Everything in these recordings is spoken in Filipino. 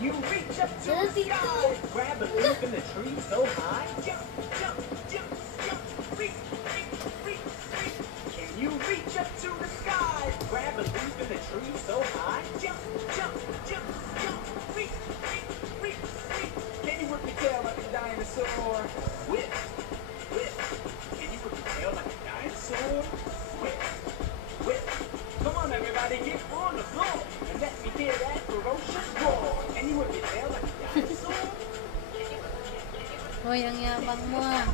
you reach up to the sky, grab a leaf in the tree so high, jump, jump, jump, jump, reach, reach, reach, reach. Can you reach up to the sky, grab a leaf in the tree so high, jump, jump, jump, jump, reach, reach, reach, reach. Can you whip your tail like a dinosaur? Whip, whip. Can you whip your tail like a dinosaur? Whip, whip. Come on, everybody, get on the floor and let me hear that ferocious roar. Can you whip your tail like a dinosaur? Hoy, ang yabang mo ah.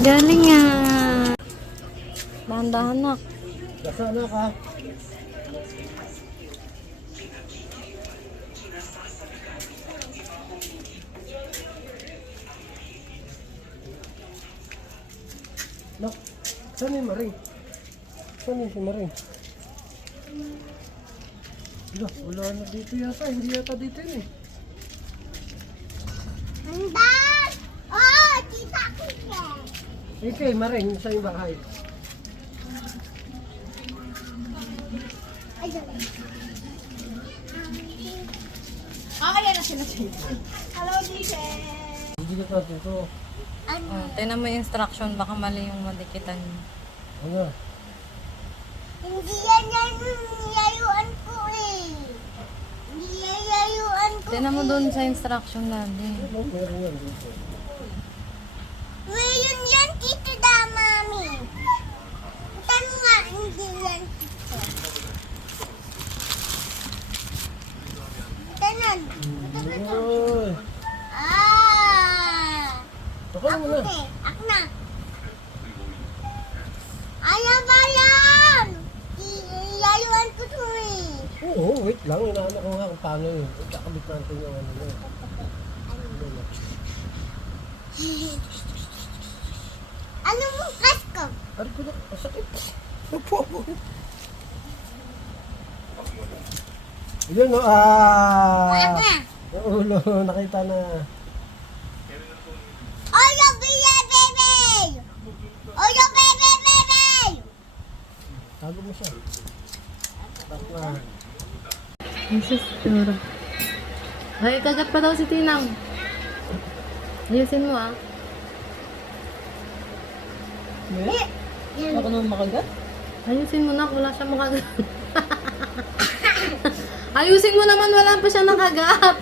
Galing nga. Dahan-dahan na. Nasaan ka? Nak, saan yung Maring? Saan yung si Maring? Wala na dito yata. Hindi yata dito yun eh. Andan! Oh, tita ko siya. Okay, Maring, sa yung bahay. Ay, dali. Ayan na sila siya. Hello, DJ. Hindi ka natin ito. Oh, tingnan mo yung instruction. Baka mali yung madikitan mo. Ano? Hindi yan niyayuan ko eh. Hindi yayayuan ko. Tingnan mo doon sa instruction natin. Ano? Meron yan dito. Ngayon yan, tito da, mami. Tanong nga, hindi yan, tito. Tanan. Uy! Ako mo na. Akna. Ayaw ba yan? Yayuan ko to eh. Oo, wait lang. Inaano ko nga kung paano yun. Kakabit natin yung ano yun. Ano mo kasko? Ari ko na, masakit. Upo. Yun no, Akna. yung ulo, nakita na. Oyo, biya, baby! Oyo, baby, baby! Tago mo siya. Tak na. Jesus, turo. Ay, kagat pa daw si Tinang. Ayusin mo ah. Ako naman makagat? Ayusin mo na, wala siya makagat. Ayusin mo naman, wala pa siya nakagat.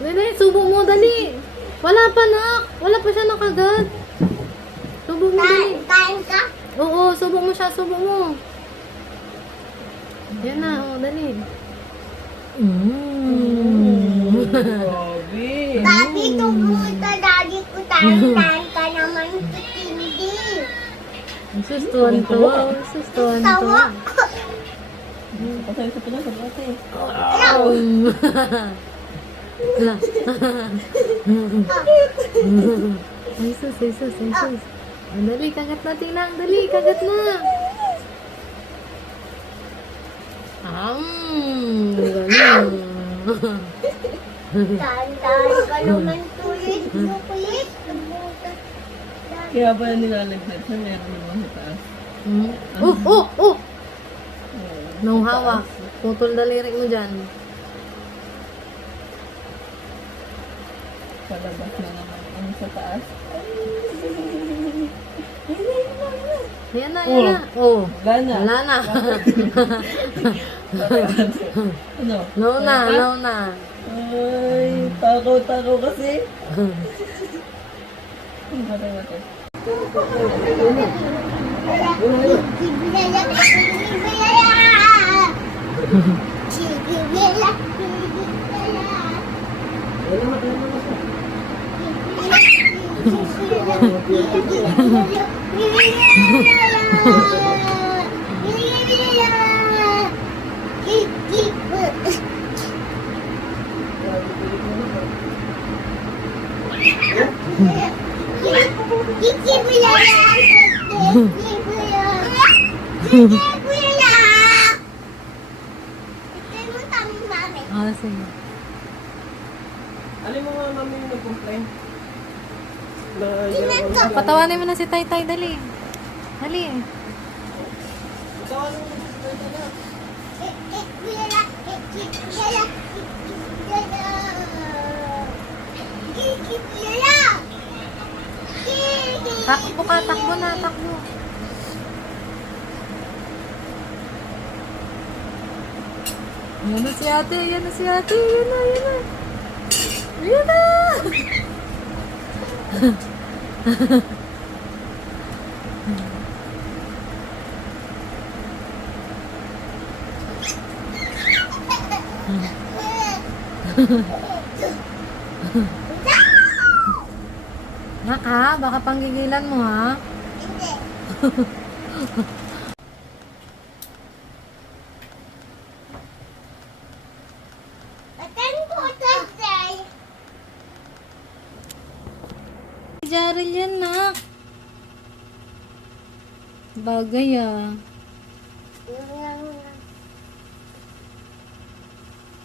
Dali, subo mo, dali. Wala pa nak, wala pa siya nakagat. Subo mo, dali. Kain ka? Oo, subo mo siya, subo mo. Yan na, oh, dali. Dati tumuta, daddy ko tahan ka naman sa hindi. Jesus, tuwan-tuwa. Jesus, tuwan-tuwa. Patay sa pala sa bote. Wala. Jesus, Jesus, Jesus. Oh, dali, kagat na, Tinang. Dali, kagat na. Ganun. Tahan ka naman tulit. Kulit. Kaya pala nilalagdag siya, meron naman sa taas. Oh, oh, oh! Nung hawak. Putol daliri mo dyan. Palabas na naman ang sa taas. Yan na, yan na. Oh, Gana. wala na. Ano? No na, no na. Ay, takaw kasi. Ano ba tayo? Kuya! Ito mo kami, mami. Oh, sige. Alin mo nga mami yung nag-complain? Na gano'n. Patawanin mo na si Taytay, dali. Dali. Tawanin mo si Taytay na. Takbo ka, takbo na, takbo. Yan na si ate, yan na si ate, yan na, yan na. Yan na! Naka, baka panggigilan mo ha. Hindi. Patan ko, tatay. Jaril yan nak. Bagay ah.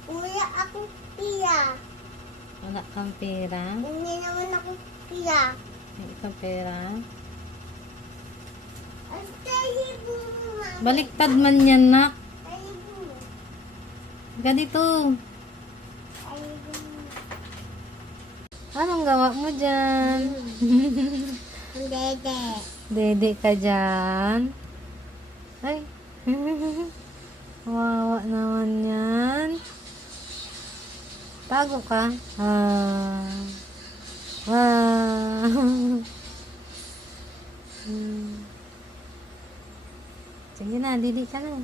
Kuya, ako piya. Wala kang pera. Hindi naman ako piya. Wala kang pera. Ang tayo mo, mama. Baliktad man yan nak. Tayo mo. Ganito. Tayo mo. Anong gawa mo dyan? Ang dede. Dede ka dyan. Ay. Wawa naman yan. Tago ka. Ah. Ah. Sige na, didi ka na.